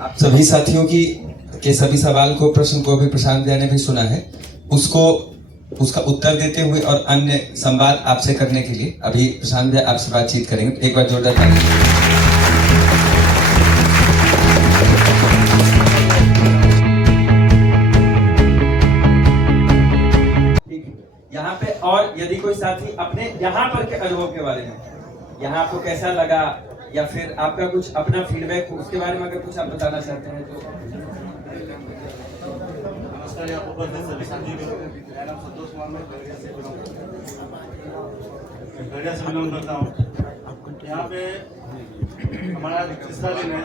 आप सभी साथियों की के सभी सवाल को प्रश्न को अभी प्रशांत भैया ने भी सुना है, उसको उसका उत्तर देते हुए और अन्य संवाद आपसे करने के लिए अभी प्रशांत भैया आपसे बातचीत करेंगे। एक बार जोरदार ताली। यहाँ पे और यदि कोई साथी अपने यहाँ पर के अनुभव के बारे में, यहाँ आपको कैसा लगा या फिर आपका कुछ अपना फीडबैक उसके बारे में अगर कुछ आप बताना चाहते हैं तो। नमस्कार, यहाँ उपस्थित सभी साथियों को मेरा नाम संतोष कुमार, मैं गढ़िया से बिलोंग करता हूँ। यहाँ पे हमारा तीसरा दिन है।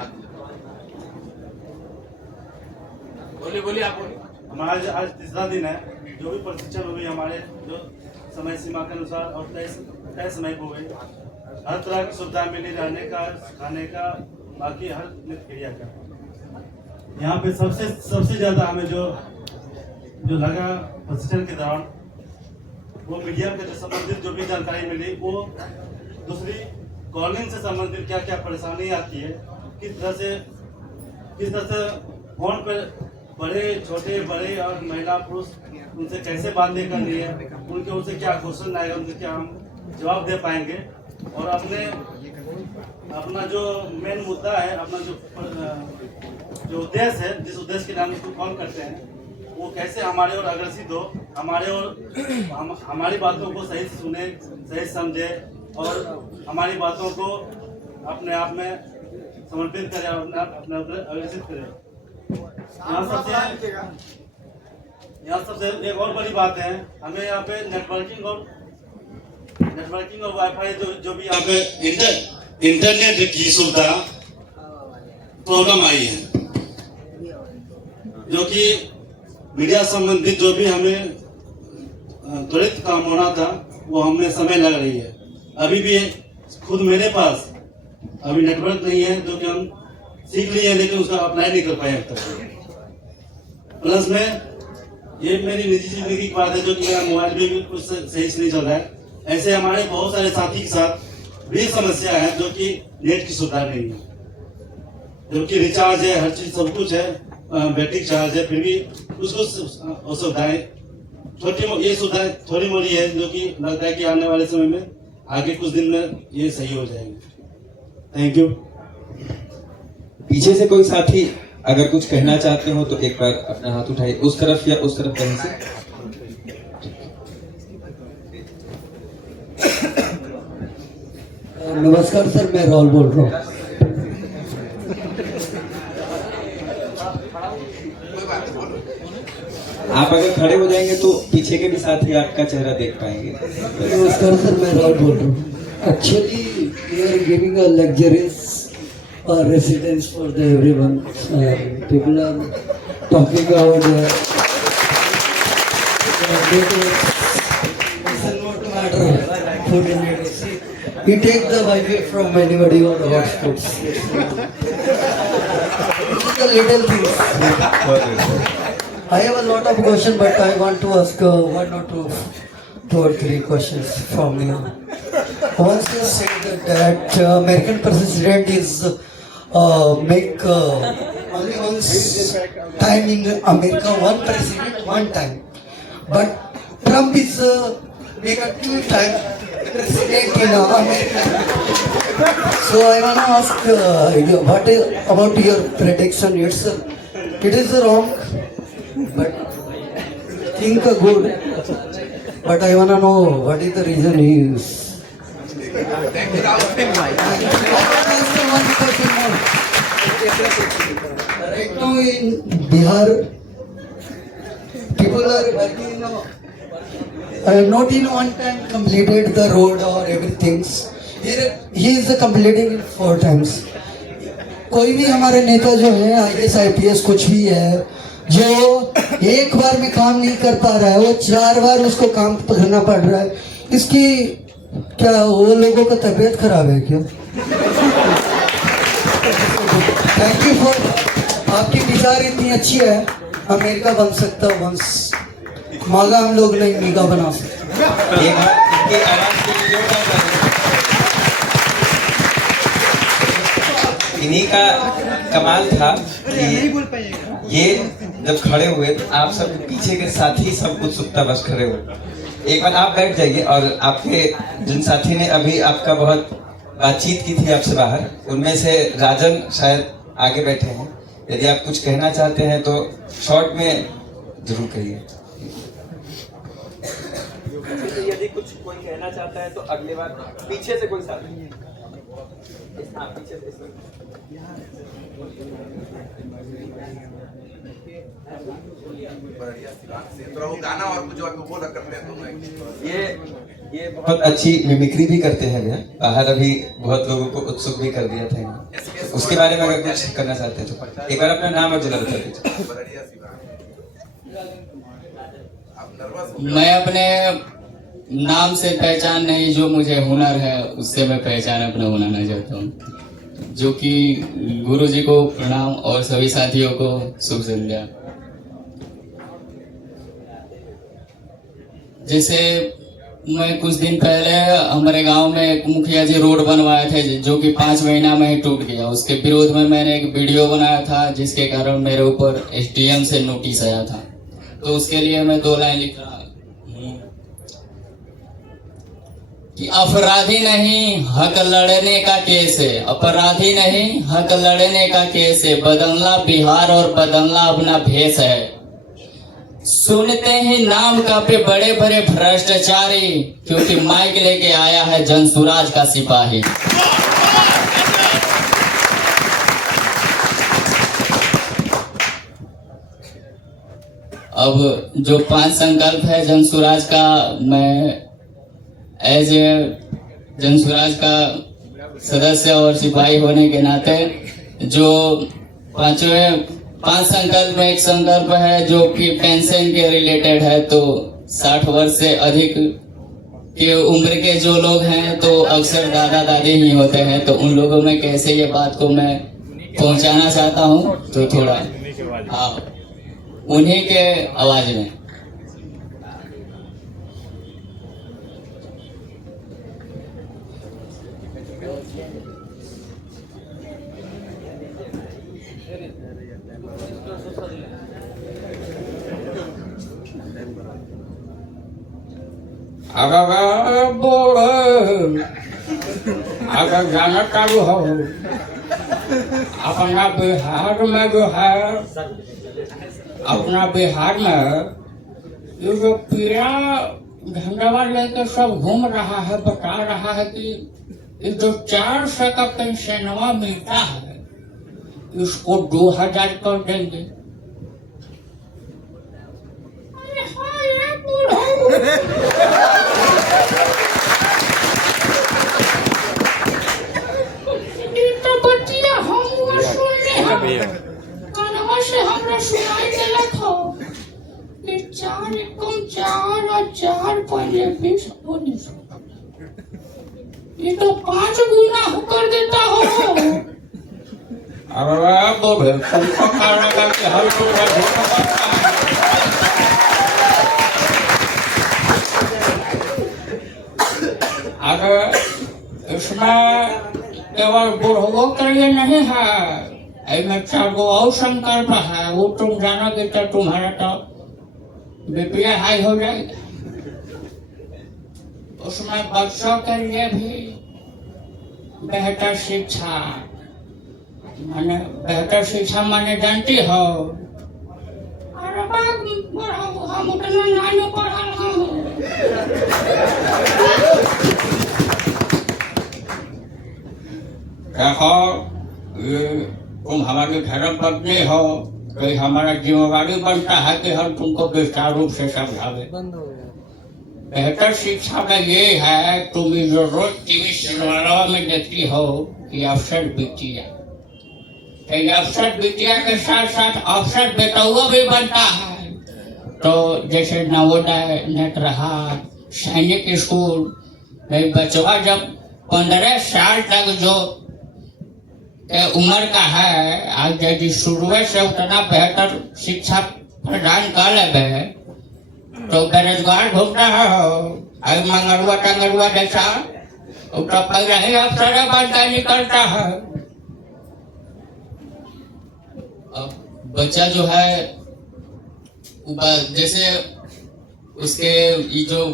बोलिए आप बोलिए। हमारा आज तीसरा दिन है। जो भी प्रशिक्षण हुई हमारे जो समय सीमा के अनुसार और तय समय को हुए, हर तरह की सुविधा मिली, रहने का, खाने का, बाकी हर नित्य क्रिया का। यहाँ पे सबसे ज्यादा हमें जो लगा प्रशिक्षण के दौरान, वो मीडिया के संबंधित जो भी जानकारी मिली, वो दूसरी कॉलिंग से संबंधित क्या क्या परेशानी आती है, किस तरह से फोन पर बड़े छोटे बड़े और महिला पुरुष उनसे कैसे बातें करनी है, उनसे क्या क्वेश्चन आएगा, उनसे क्या हम जवाब दे पाएंगे, और अपना जो मेन मुद्दा है, अपना जो उद्देश्य है, जिस उद्देश्य के लिए हम उसको कॉल करते हैं, वो कैसे हमारे और अग्रसित हो, हमारी बातों को सही से सुने, सही समझे और हमारी बातों को अपने आप में समर्पित करे, अपने अग्रसित करे। यहाँ सबसे एक और बड़ी बात है, हमें यहाँ पे नेटवर्किंग और वाईफाई जो भी यहाँ पे इंटरनेट की सुविधा प्रॉब्लम आई है, जो कि मीडिया संबंधित जो भी हमें त्वरित काम होना था, वो हमें समय लग रही है। अभी भी खुद मेरे पास अभी नेटवर्क नहीं है, जो कि हम सीख लिए, लेकिन उसका अप्लाई नहीं कर पाए अब तक। प्लस में ये मेरी निजी जिंदगी की बात है, जो कि मेरा मोबाइल भी कुछ सही से नहीं चल रहा है। ऐसे हमारे बहुत सारे साथी के साथ भी समस्या है, जो कि नेट की सुविधा नहीं है, जबकि रिचार्ज है, हर चीज सब कुछ है, बैटरी चार्ज है, फिर भी कुछ सुविधाएं ये सुविधाएं थोड़ी मोड़ी है, जो कि लगता है कि आने वाले समय में आगे कुछ दिन में ये सही हो जाएंगे। Thank you. पीछे से कोई साथी अगर कुछ कहना चाहते हो तो एक बार अपना हाथ उठाइए, उस तरफ या उस तरफ कहीं से। नमस्कार सर, मैं राहुल बोल रहा हूँ। आप अगर खड़े हो जाएंगे तो पीछे के भी साथी आपका चेहरा देख पाएंगे। नमस्कार सर, मैं राहुल बोल रहा हूँ। Actually we are giving a luxurious residence for everyone. People are talking about food industry. We take the Wi-Fi from anybody or the hotspots. It's a little things. I have a lot of questions, but I want to ask one or two or three questions from you. Once you said that American president is make only once time in America, one president, one time. But Trump is make a two-time president in America. So I want to ask, what is about your prediction? It is wrong, but think good. But I want to know what is the reason he is. Right now in Bihar, people are working not in one time completed the road or everything. Here he is completing it 4 times. कोई भी हमारे नेता जो है IAS IPS कुछ भी है, जो एक बार में काम नहीं कर पा रहा है, वो 4 बार उसको काम करना पड़ रहा है। इसकी क्या वो लोगों का तबीयत खराब है क्या? थैंक यू फॉर, आपकी विचार इतनी अच्छी है, अमेरिका बन सकता है वंश, मागा हम लोग नहीं मीगा बना सकते। इन्हीं का कमाल था कि ये जब खड़े हुए तो आप सब पीछे के साथी सब उत्सुकता बस खड़े हुए। एक बार आप बैठ जाइए और आपके जिन साथी ने अभी आपका बहुत बातचीत की थी आपसे बाहर, उनमें से राजन शायद आगे बैठे हैं। यदि आप कुछ कहना चाहते हैं तो शॉर्ट में जरूर कहिए। यदि कुछ कोई कहना चाहता है तो अगली बार पीछे से कोई साथी। हाँ, पीछे से। गाना और कुछ और बोला करते हैं दोनों। ये बहुत अच्छी मिमिक्री भी करते हैं भैया, बाहर अभी बहुत लोगों को उत्सुक भी कर दिया था। तो उसके बारे में अगर कुछ करना चाहते हैं तो एक बार अपना नाम और जिला बता दीजिए। मैं अपने नाम से पहचान नहीं, जो मुझे हुनर है उससे मैं पहचान अपना बनाना चाहता हूँ। जो कि गुरु जी को प्रणाम और सभी साथियों को शुभ संध्या। जैसे मैं कुछ दिन पहले हमारे गांव में एक मुखिया जी रोड बनवाए थे जो कि 5 महीना में ही टूट गया। उसके विरोध में मैंने एक वीडियो बनाया था जिसके कारण मेरे ऊपर SDM से नोटिस आया था। तो उसके लिए मैं 2 लाइन लिख रहा हूँ कि अपराधी नहीं हक लड़ने का केस है, अपराधी नहीं हक लड़ने का केस है, बदलना बिहार और बदलना अपना भेष है। सुनते ही नाम का पे बड़े बड़े भ्रष्टाचारी, क्योंकि माइक लेके आया है जनसुराज का सिपाही। अब जो 5 संकल्प है जनसुराज का, मैं एज ए जनसुराज का सदस्य और सिपाही होने के नाते जो 5 संकल्प में एक संकल्प है जो कि पेंशन के रिलेटेड है। तो 60 वर्ष से अधिक के उम्र के जो लोग हैं तो अक्सर दादा दादी ही होते हैं, तो उन लोगों में कैसे ये बात को मैं पहुंचाना चाहता हूं। तो थोड़ा उन्हीं के आवाज में अगर बोल अगर गाना चालू हो अपना बिहार में जो है, अपना बिहार में ये जो पीला झंडा लेकर सब घूम रहा है, बता रहा है कि ये जो 400 का पेंशनवा मिलता है इसको 2000 कर देंगे। सुनाई देलक हो कि 4 एकम 4 और 4 पहले 20 19, ये तो 5 गुना कर देता हो। अरे बोले तुमको खाना का कि हर अगर इसमें केवल बुढ़ो के लिए नहीं है, में 4 गो और संकल्प है, वो तुम जानोगे तो तुम्हारा तो बीपी हाई हो जाएगा। उसमें बच्चों के लिए भी बेहतर शिक्षा, माने बेहतर शिक्षा माने जानती हो। अरे हम उतना नहीं पढ़ा रहा हूँ। तुम हमारी धर्म पत्नी हो, तो हमारा जिम्मेवारी बनता है कि हम तुमको विस्तार रूप से समझावे। बेहतर शिक्षा में ये है, तुम जो रोज टीवी चैनलों में देखती हो कि अफसर बिटिया, अफसर बिटिया के साथ साथ अफसर बेटुआ भी बनता है। तो जैसे नवोदय नेत्रहा सैनिक स्कूल में बचवा जब 15 साल तक जो उम्र का है, आज यदि शुरू से उतना बेहतर शिक्षा प्रदान कर ले तो बेरोजगार घूमता है मंगरुआ टंगरुआ जैसा, तो पहले ही अफसर बनता निकलता है। अब बच्चा जो है जैसे उसके ये जो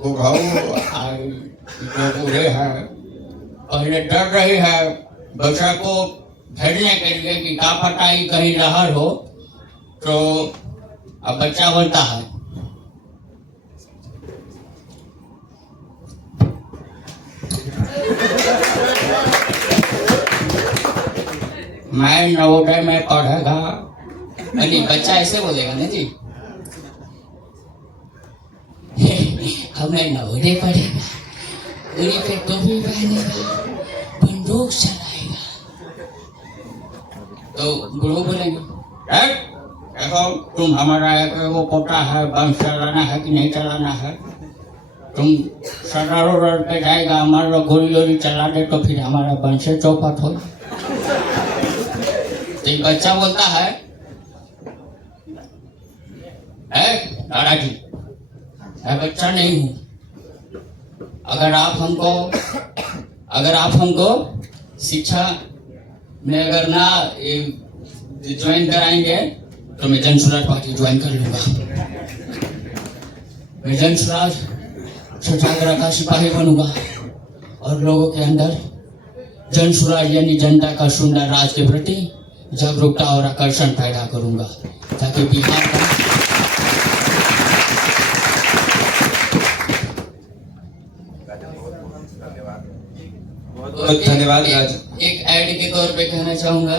बुढ़ाऊ जो बूढ़े हैं पहले डर रही है बच्चा को भेजने के लिए कि क्या पता ही कहीं लहर हो, तो अब बच्चा बोलता है मैं नवोदय में पढ़ेगा। नहीं, बच्चा ऐसे बोलेगा ना जी हमें नवोदय पढ़ेगा, उन्हीं पे टोपी पहनेगा, बंदूक चलाएगा, तो गुरु बोलेंगे देखो तुम हमारा वो पोता है, बंद चलाना है कि नहीं चलाना है, तुम सदर रोड पे जाएगा, हमारा गोली वोली चला दे तो फिर हमारा वंश चौपट हो। तो बच्चा बोलता है दादाजी मैं बच्चा नहीं हूँ, अगर आप हमको शिक्षा में अगर ना ज्वाइन कराएंगे तो मैं जन स्वराज पार्टी ज्वाइन कर लूंगा, मैं जन स्वराज सत्याग्रह का सिपाही बनूंगा और लोगों के अंदर जन स्वराज यानी जनता का सुंदर राज के प्रति जागरूकता और आकर्षण पैदा करूंगा, ताकि बिहार का बहुत धन्यवाद राज। एक ऐड के तौर पे कहना चाहूंगा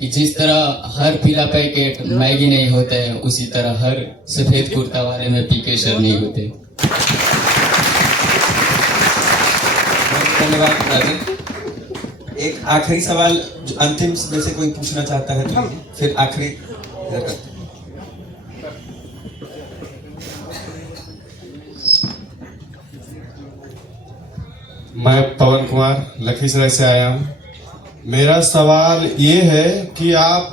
कि जिस तरह हर पीला पैकेट मैगी नहीं होता है, उसी तरह हर सफेद कुर्ता वाले में पीके सर नहीं होते। धन्यवाद राजन। एक आखिरी सवाल जो अंतिम में से कोई पूछना चाहता है तो फिर आखिरी इधर करते हैं। मैं पवन कुमार लखीसराय से आया हूँ। मेरा सवाल ये है कि आप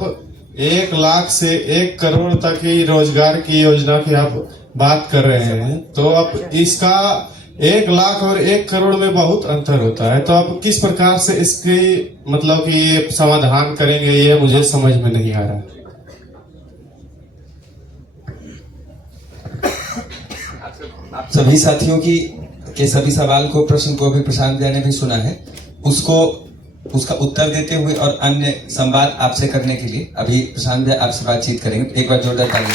1 लाख से 1 करोड़ तक की रोजगार की योजना की आप बात कर रहे हैं, तो अब इसका 1 लाख और 1 करोड़ में बहुत अंतर होता है, तो आप किस प्रकार से इसकी मतलब कि ये समाधान करेंगे, ये मुझे समझ में नहीं आ रहा। सभी साथियों के सभी सवाल को प्रश्न को अभी प्रशांत भैया ने भी सुना है, उसका उत्तर देते हुए और अन्य संवाद आपसे करने के लिए अभी प्रशांत भैया आपसे बातचीत करेंगे। एक बार जोरदार ताली।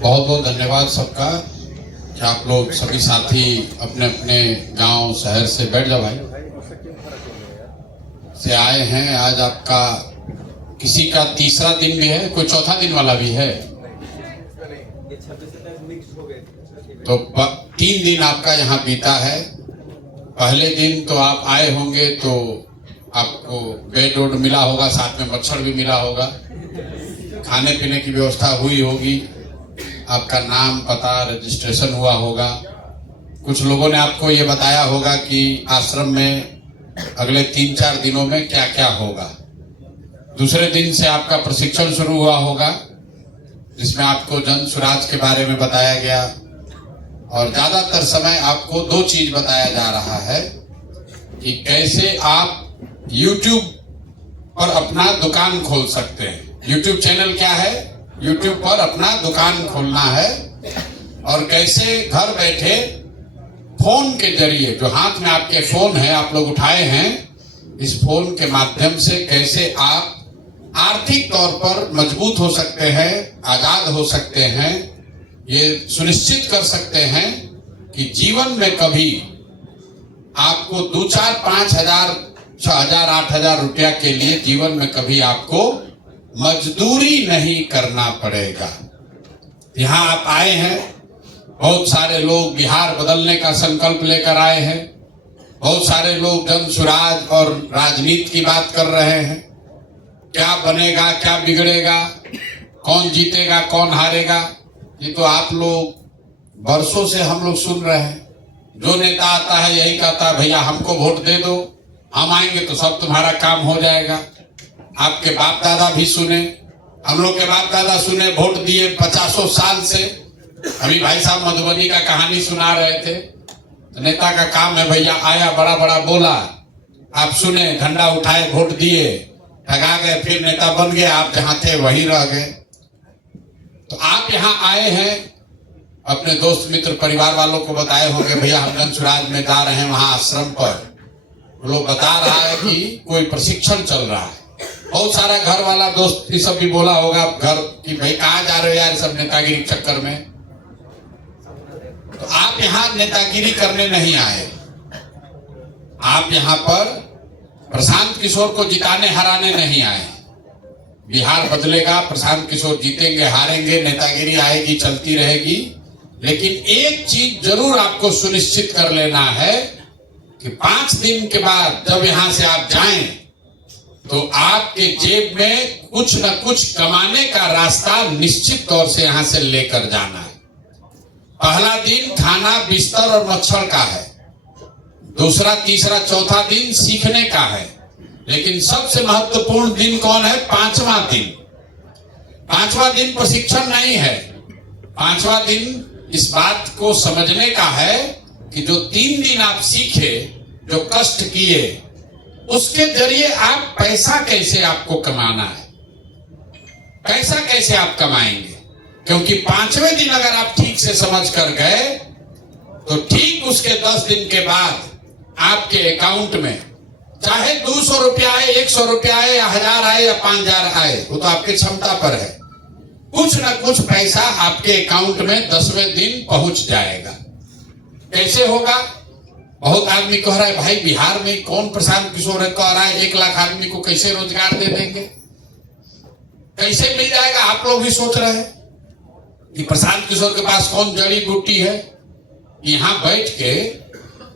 बहुत बहुत धन्यवाद सबका कि आप लोग सभी साथी अपने अपने गांव शहर से बैठ जाओ भाई से आए हैं। आज आपका किसी का तीसरा दिन भी है, कोई चौथा दिन वाला भी है, तो 3 दिन आपका यहाँ बीता है। पहले दिन तो आप आए होंगे तो आपको बेड वोड मिला होगा, साथ में मच्छर भी मिला होगा, खाने पीने की व्यवस्था हुई होगी, आपका नाम पता रजिस्ट्रेशन हुआ होगा। कुछ लोगों ने आपको ये बताया होगा कि आश्रम में अगले 3-4 दिनों में क्या क्या होगा। दूसरे दिन से आपका प्रशिक्षण शुरू हुआ होगा, जिसमें आपको जन स्वराज के बारे में बताया गया, और ज्यादातर समय आपको 2 चीज बताया जा रहा है कि कैसे आप YouTube पर अपना दुकान खोल सकते हैं। YouTube चैनल क्या है, YouTube पर अपना दुकान खोलना है, और कैसे घर बैठे फोन के जरिए, जो हाथ में आपके फोन है आप लोग उठाए हैं, इस फोन के माध्यम से कैसे आप आर्थिक तौर पर मजबूत हो सकते हैं, आजाद हो सकते हैं, ये सुनिश्चित कर सकते हैं कि जीवन में कभी आपको 2-4-5 हजार 6,000-8,000 रुपया के लिए जीवन में कभी आपको मजदूरी नहीं करना पड़ेगा। यहाँ आप आए हैं, बहुत सारे लोग बिहार बदलने का संकल्प लेकर आए हैं, बहुत सारे लोग जन स्वराज और राजनीति की बात कर रहे हैं, क्या बनेगा क्या बिगड़ेगा, कौन जीतेगा कौन हारेगा, ये तो आप लोग बरसों से हम लोग सुन रहे हैं। जो नेता आता है यही कहता है भैया हमको वोट दे दो, हम आएंगे तो सब तुम्हारा काम हो जाएगा। आपके बाप दादा भी सुने, हम लोग के बाप दादा सुने, वोट दिए 50 साल से। अभी भाई साहब मधुबनी का कहानी सुना रहे थे, तो नेता का काम है भैया, आया बड़ा बड़ा बोला, आप सुने, झंडा उठाए, वोट दिए, ठगा गए, फिर नेता बन गए, आप जहां थे वहीं रह गए। तो आप यहाँ आए हैं, अपने दोस्त मित्र परिवार वालों को बताए होंगे भैया हम जनसुराज में जा रहे हैं वहां आश्रम पर, लोग बता रहा है कि कोई प्रशिक्षण चल रहा है। बहुत सारा घर वाला दोस्त ये सब भी बोला होगा घर कि भाई कहाँ जा रहे हो यार सब नेतागिरी चक्कर में। तो आप यहाँ नेतागिरी करने नहीं आए, आप यहाँ पर प्रशांत किशोर को जिताने हराने नहीं आए। बिहार बदलेगा, प्रशांत किशोर जीतेंगे हारेंगे, नेतागिरी आएगी चलती रहेगी, लेकिन एक चीज जरूर आपको सुनिश्चित कर लेना है कि 5 दिन के बाद जब यहां से आप जाएं तो आपके जेब में कुछ न कुछ कमाने का रास्ता निश्चित तौर से यहां से लेकर जाना है। पहला दिन खाना, बिस्तर और मच्छर का है, दूसरा, तीसरा, चौथा दिन सीखने का है, लेकिन सबसे महत्वपूर्ण दिन कौन है? 5वां दिन। 5वां दिन प्रशिक्षण नहीं है, 5वां दिन इस बात को समझने का है कि जो 3 दिन आप सीखे, जो कष्ट किए, उसके जरिए आप पैसा कैसे आपको कमाना है, पैसा कैसे आप कमाएंगे। क्योंकि 5वें दिन अगर आप ठीक से समझ कर गए तो ठीक उसके 10 दिन के बाद आपके अकाउंट में चाहे 200 रुपया आए, 100 रुपया आए, या 1000 आए, या 5000 आए, वो तो आपकी क्षमता पर है, कुछ ना कुछ पैसा आपके अकाउंट में 10वें दिन पहुंच जाएगा। कैसे होगा? बहुत आदमी कह रहा है भाई बिहार में कौन प्रशांत किशोर है, कह रहा है 1 लाख आदमी को कैसे रोजगार दे देंगे, कैसे मिल जाएगा? आप लोग भी सोच रहे हैं कि प्रशांत किशोर के पास कौन जड़ी बूटी है। यहां बैठ के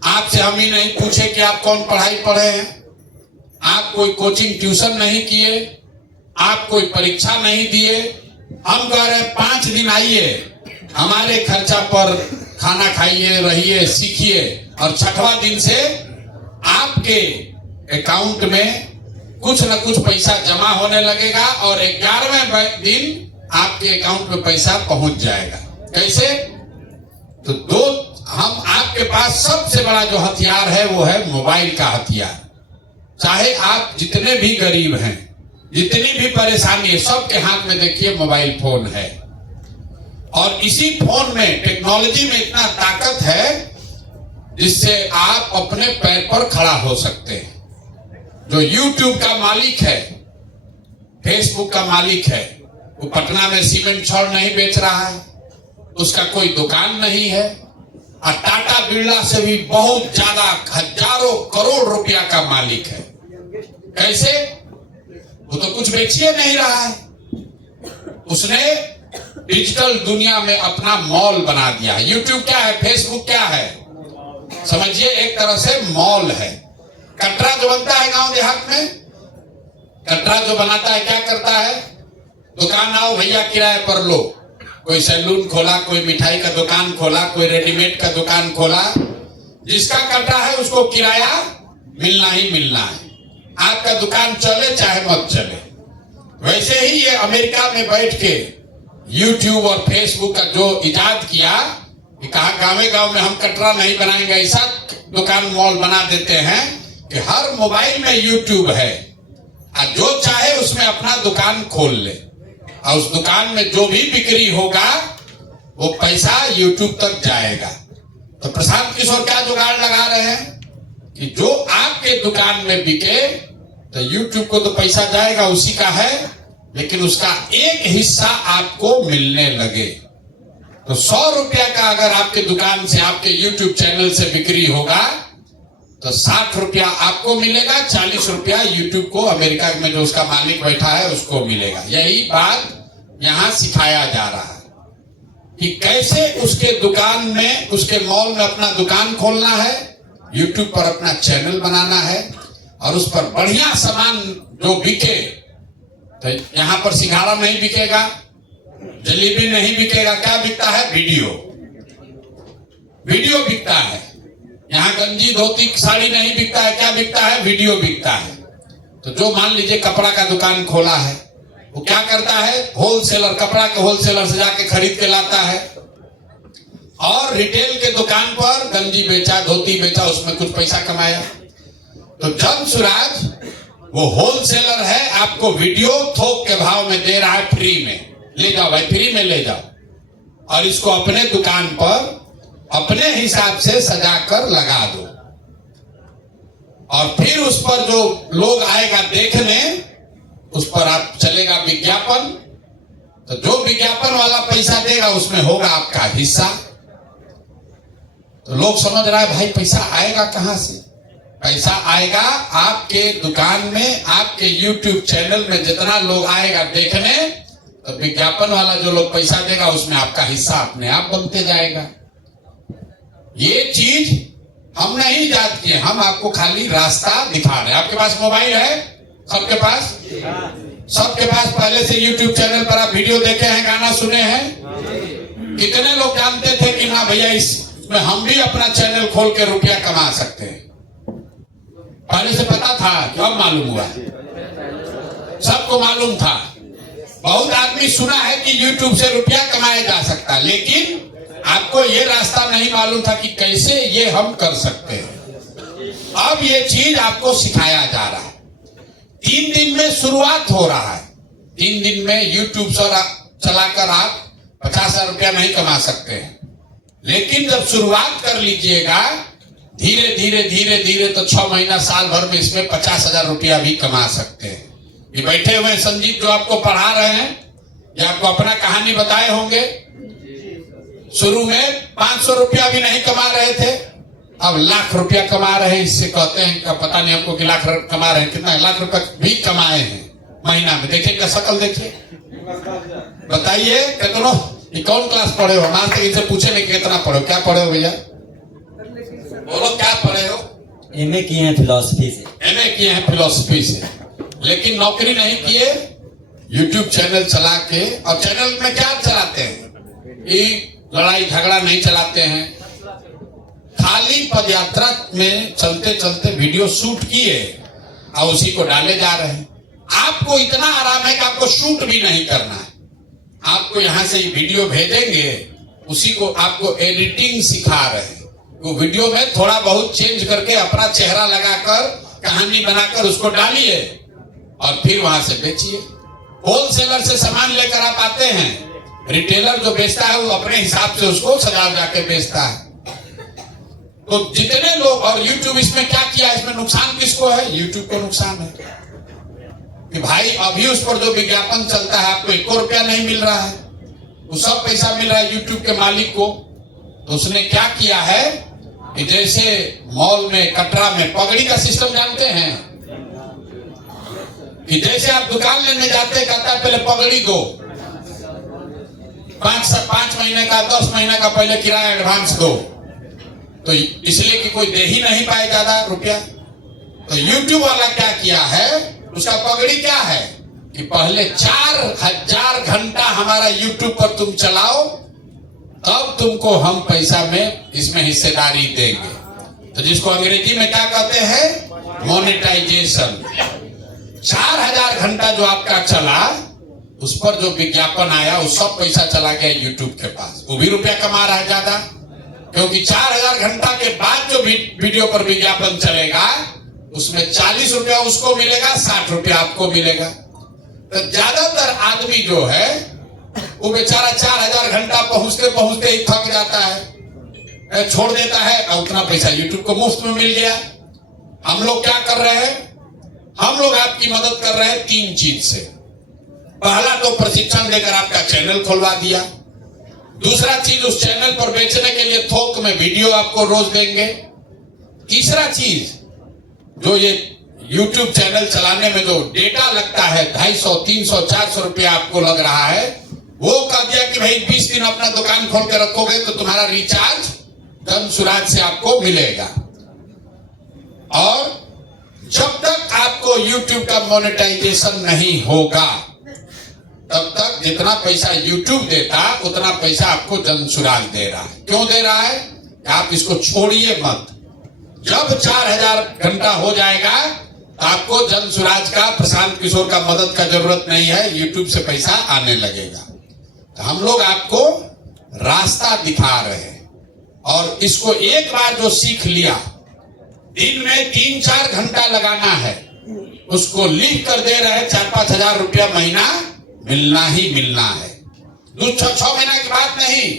आपसे हम ही नहीं पूछे कि आप कौन पढ़ाई पढ़े हैं, आप कोई कोचिंग ट्यूशन नहीं किए, आप कोई परीक्षा नहीं दिए, हम कह रहे हैं 5 दिन आइए, हमारे खर्चा पर खाना खाइए, रहिए, सीखिए, और 6वां दिन से आपके अकाउंट में कुछ न कुछ पैसा जमा होने लगेगा और 11वें दिन आपके अकाउंट में पैसा पहुंच जाएगा। कैसे? तो हम आपके पास सबसे बड़ा जो हथियार है वो है मोबाइल का हथियार। चाहे आप जितने भी गरीब हैं, जितनी भी परेशानी है, सबके हाथ में देखिए मोबाइल फोन है, और इसी फोन में टेक्नोलॉजी में इतना ताकत है जिससे आप अपने पैर पर खड़ा हो सकते हैं। जो यूट्यूब का मालिक है, फेसबुक का मालिक है, वो पटना में सीमेंट छड़ नहीं बेच रहा है, उसका कोई दुकान नहीं है, और टाटा बिरला से भी बहुत ज्यादा हजारों करोड़ रुपया का मालिक है। कैसे? वो तो कुछ बेचिए नहीं रहा है, उसने डिजिटल दुनिया में अपना मॉल बना दिया। यूट्यूब क्या है, फेसबुक क्या है, समझिए एक तरह से मॉल है। कटरा जो बनता है गांव देहात में, कटरा जो बनाता है क्या करता है? दुकान आओ भैया किराए पर लो, कोई सैलून खोला, कोई मिठाई का दुकान खोला, कोई रेडीमेड का दुकान खोला, जिसका कटरा है उसको किराया मिलना ही मिलना है, आपका दुकान चले चाहे मत चले। वैसे ही ये अमेरिका में बैठ के यूट्यूब और फेसबुक का जो इजाद किया, कि कहा गाँव में हम कटरा नहीं बनाएंगे, ऐसा दुकान मॉल बना देते हैं कि हर मोबाइल में यूट्यूब है, और जो चाहे उसमें अपना दुकान खोल ले, और उस दुकान में जो भी बिक्री होगा वो पैसा यूट्यूब तक जाएगा। तो प्रशांत किशोर क्या जुगाड़ लगा रहे हैं कि जो आपके दुकान में बिके तो यूट्यूब को तो पैसा जाएगा, उसी का है, लेकिन उसका एक हिस्सा आपको मिलने लगे। तो 100 रुपया का अगर आपके दुकान से, आपके यूट्यूब चैनल से बिक्री होगा तो 60 रुपया आपको मिलेगा, 40 रुपया यूट्यूब को, अमेरिका में जो उसका मालिक बैठा है उसको मिलेगा। यही बात यहां सिखाया जा रहा है कि कैसे उसके दुकान में, उसके मॉल में अपना दुकान खोलना है, यूट्यूब पर अपना चैनल बनाना है, और उस पर बढ़िया सामान जो बिके, तो यहां पर सिंघाड़ा नहीं बिकेगा, जलेबी नहीं बिकेगा, क्या बिकता है? वीडियो बिकता है। यहाँ गंजी धोती साड़ी नहीं बिकता है, क्या बिकता है? वीडियो बिकता है। तो जो मान लीजिए कपड़ा का दुकान खोला है, वो क्या करता है? होलसेलर, कपड़ा के होलसेलर से जाके खरीद के लाता है, और रिटेल के दुकान पर गंजी बेचा, धोती बेचा, उसमें कुछ पैसा कमाया। तो जन सुराज वो होलसेलर है, आपको वीडियो थोक के भाव में दे रहा है, फ्री में। ले जाओ भाई, फ्री में ले जाओ और इसको अपने दुकान पर अपने हिसाब से सजाकर लगा दो और फिर उस पर जो लोग आएगा देखने, उस पर आप चलेगा विज्ञापन। तो जो विज्ञापन वाला पैसा देगा उसमें होगा आपका हिस्सा। तो लोग समझ रहा है भाई पैसा आएगा कहां से? पैसा आएगा आपके दुकान में, आपके YouTube चैनल में जितना लोग आएगा देखने, तो विज्ञापन वाला जो लोग पैसा देगा उसमें आपका हिस्सा अपने आप बनते जाएगा। ये चीज हम नहीं जानते, हम आपको खाली रास्ता दिखा रहे हैं। आपके पास मोबाइल है? सबके पास? सबके पास पहले से YouTube चैनल पर आप वीडियो देखे हैं, गाना सुने हैं? कितने लोग जानते थे कि ना भैया इसमें हम भी अपना चैनल खोल के रुपया कमा सकते हैं? पहले से पता था कि अब मालूम हुआ? सबको मालूम था। बहुत आदमी सुना है कि YouTube से रुपया कमाया जा सकता है, लेकिन आपको ये रास्ता नहीं मालूम था कि कैसे ये हम कर सकते हैं। अब ये चीज आपको सिखाया जा रहा है। 3 दिन में शुरुआत हो रहा है। 3 दिन में YouTube से चलाकर आप 50,000 रुपया नहीं कमा सकते हैं, लेकिन जब शुरुआत कर लीजिएगा धीरे धीरे धीरे धीरे तो 6 महीना साल भर में इसमें 50,000 रुपया भी कमा सकते हैं। ये बैठे हुए संजीव जो आपको पढ़ा रहे हैं, ये आपको अपना कहानी बताए होंगे। शुरू में 500 रुपया भी नहीं कमा रहे थे, अब लाख रुपया कमा रहे हैं। इससे कहते हैं कि पता नहीं हमको कि लाख कमा रहे हैं, कितना लाख रुपया भी कमाए हैं महीना में। देखिए क्या शक्ल, देखिए, बताइए कितना, कौन क्लास पढ़े हो? मान तक इनसे पूछे नहीं कितना पढ़े हो, क्या पढ़े हो भैया? बोलो क्या पढ़े हो? एमए किए हैं फिलॉसफी से। एमए किए हैं फिलॉसफी से, लेकिन नौकरी नहीं किए। YouTube चैनल चला के, और चैनल में क्या चलाते हैं? ये लड़ाई झगड़ा नहीं चलाते हैं, खाली पदयात्रा में चलते चलते वीडियो शूट किए और उसी को डाले जा रहे हैं। आपको इतना आराम है कि आपको शूट भी नहीं करना है। आपको यहां से वीडियो भेजेंगे, उसी को आपको एडिटिंग सिखा रहे हैं। वो वीडियो में थोड़ा बहुत चेंज करके अपना चेहरा लगाकर कहानी बनाकर उसको डालिए और फिर वहां से बेचिए। होलसेलर से सामान लेकर आप आते हैं, रिटेलर जो बेचता है वो अपने हिसाब से उसको सजा जाके बेचता है। तो जितने लोग, और YouTube इसमें क्या किया, इसमें नुकसान किसको है? YouTube को नुकसान है कि भाई अभी उस पर जो विज्ञापन चलता है आपको 1 रुपया नहीं मिल रहा है, वो सब पैसा मिल रहा है YouTube के मालिक को। तो उसने क्या किया है कि जैसे मॉल में, कटरा में पगड़ी का सिस्टम जानते हैं कि जैसे आप दुकान लेने जाते, कहता है पहले पगड़ी दो, 5 महीने का 10 महीने का पहले किराया एडवांस दो, तो इसलिए कि कोई दे ही नहीं पाए ज्यादा रुपया। तो YouTube वाला क्या किया है, उसका पगड़ी क्या है कि पहले 4,000 घंटा हमारा YouTube पर तुम चलाओ, तब तुमको हम पैसा में इसमें हिस्सेदारी देंगे। तो जिसको अंग्रेजी में क्या कहते हैं? मोनेटाइजेशन। 4,000 घंटा जो आपका चला, उस पर जो विज्ञापन आया वो सब पैसा चला गया YouTube के पास। वो भी रुपया कमा रहा है ज्यादा, क्योंकि 4,000 घंटा के बाद जो वीडियो पर विज्ञापन चलेगा उसमें 40 रुपया उसको मिलेगा, 60 रुपया आपको मिलेगा। तो ज्यादातर आदमी जो है वो बेचारा 4,000 घंटा पहुंचते पहुंचते ही थक जाता है, छोड़ देता है, और उतना पैसा YouTube को मुफ्त में मिल गया। हम लोग क्या कर रहे हैं? हम लोग आपकी मदद कर रहे हैं 3 चीज से। पहला तो प्रशिक्षण देकर आपका चैनल खुलवा दिया। दूसरा चीज, उस चैनल पर बेचने के लिए थोक में वीडियो आपको रोज देंगे। तीसरा चीज, जो ये YouTube चैनल चलाने में जो डेटा लगता है 250, 300, 400 रुपया आपको लग रहा है, वो कह दिया कि भाई 20 दिन अपना दुकान खोल के रखोगे तो तुम्हारा रिचार्ज धन सुराज से आपको मिलेगा। और जब तक आपको YouTube का मोनेटाइजेशन नहीं होगा, तब तक जितना पैसा YouTube देता उतना पैसा आपको जन सुराज दे रहा है। क्यों दे रहा है? आप इसको छोड़िए मत। जब 4,000 घंटा हो जाएगा तो आपको जन सुराज का, प्रशांत किशोर का मदद का जरूरत नहीं है, YouTube से पैसा आने लगेगा। तो हम लोग आपको रास्ता दिखा रहे हैं। और इसको एक बार जो सीख लिया, दिन में 3-4 घंटा लगाना है, उसको लिख कर दे रहे 4-5 हजार रुपया महीना मिलना ही मिलना है। 2-6 महीना की बात नहीं,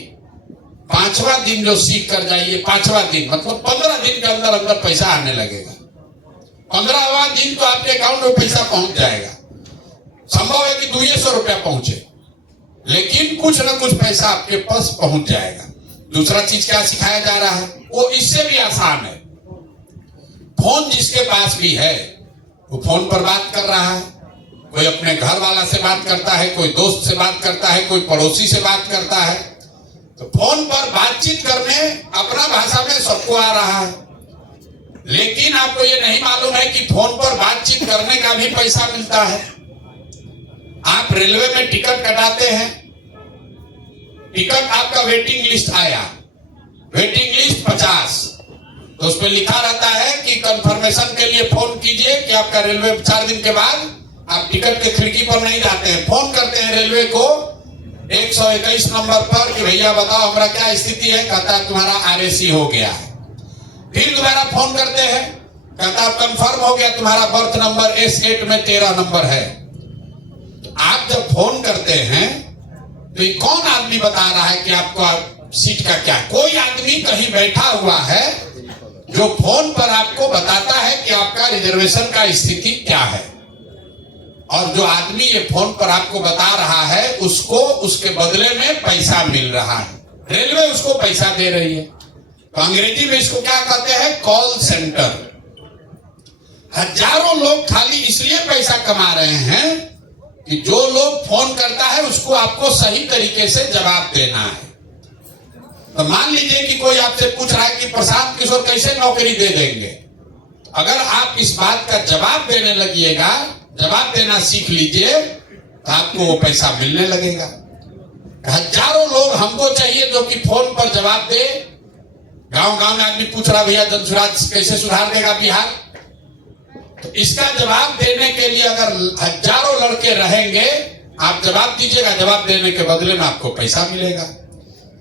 5वां दिन जो सीख कर जाइए, 5वां दिन मतलब 15 दिन के अंदर अंदर पैसा आने लगेगा। 15वां दिन तो आपके अकाउंट में पैसा पहुंच जाएगा। संभव है कि 200 रुपया पहुंचे, लेकिन कुछ ना कुछ पैसा आपके पास पहुंच जाएगा। दूसरा चीज क्या सिखाया जा रहा है, वो इससे भी आसान है। फोन जिसके पास भी है वो फोन पर बात कर रहा है, कोई अपने घर वाला से बात करता है, कोई दोस्त से बात करता है, कोई पड़ोसी से बात करता है। तो फोन पर बातचीत करने अपना भाषा में सबको आ रहा है, लेकिन आपको ये नहीं मालूम है कि फोन पर बातचीत करने का भी पैसा मिलता है। आप रेलवे में टिकट कटाते हैं, टिकट आपका वेटिंग लिस्ट आया, वेटिंग लिस्ट 50, तो उस पर लिखा रहता है कि कंफर्मेशन के लिए फोन कीजिए कि आपका रेलवे 4 दिन के बाद आप टिकट के खिड़की पर नहीं जाते हैं, फोन करते हैं रेलवे को 121 नंबर पर कि भैया बताओ हमारा क्या स्थिति है, कहता है तुम्हारा RAC हो गया है। फिर दोबारा फोन करते हैं, कहता है कंफर्म हो गया, तुम्हारा बर्थ नंबर S8 में 13 नंबर है। तो आप जब फोन करते हैं तो ये कौन आदमी बता रहा है कि आपको सीट का क्या? कोई आदमी कहीं बैठा हुआ है जो फोन पर आपको बताता है कि आपका रिजर्वेशन का स्थिति क्या है, और जो आदमी ये फोन पर आपको बता रहा है उसको उसके बदले में पैसा मिल रहा है, रेलवे उसको पैसा दे रही है। तो अंग्रेजी में इसको क्या कहते हैं? Call centre. हजारों लोग खाली इसलिए पैसा कमा रहे हैं कि जो लोग फोन करता है उसको आपको सही तरीके से जवाब देना है। तो मान लीजिए कि कोई आपसे पूछ रहा है कि प्रशांत किशोर कैसे नौकरी दे देंगे, अगर आप इस बात का जवाब देने लगिएगा, जवाब देना सीख लीजिए, तो आपको वो पैसा मिलने लगेगा। हजारों लोग हमको चाहिए जो कि फोन पर जवाब दे। गांव-गांव में आदमी पूछ रहा भैया जनसुराज कैसे सुधार देगा बिहार, तो इसका जवाब देने के लिए अगर हजारों लड़के रहेंगे, आप जवाब दीजिएगा, जवाब देने के बदले में आपको पैसा मिलेगा।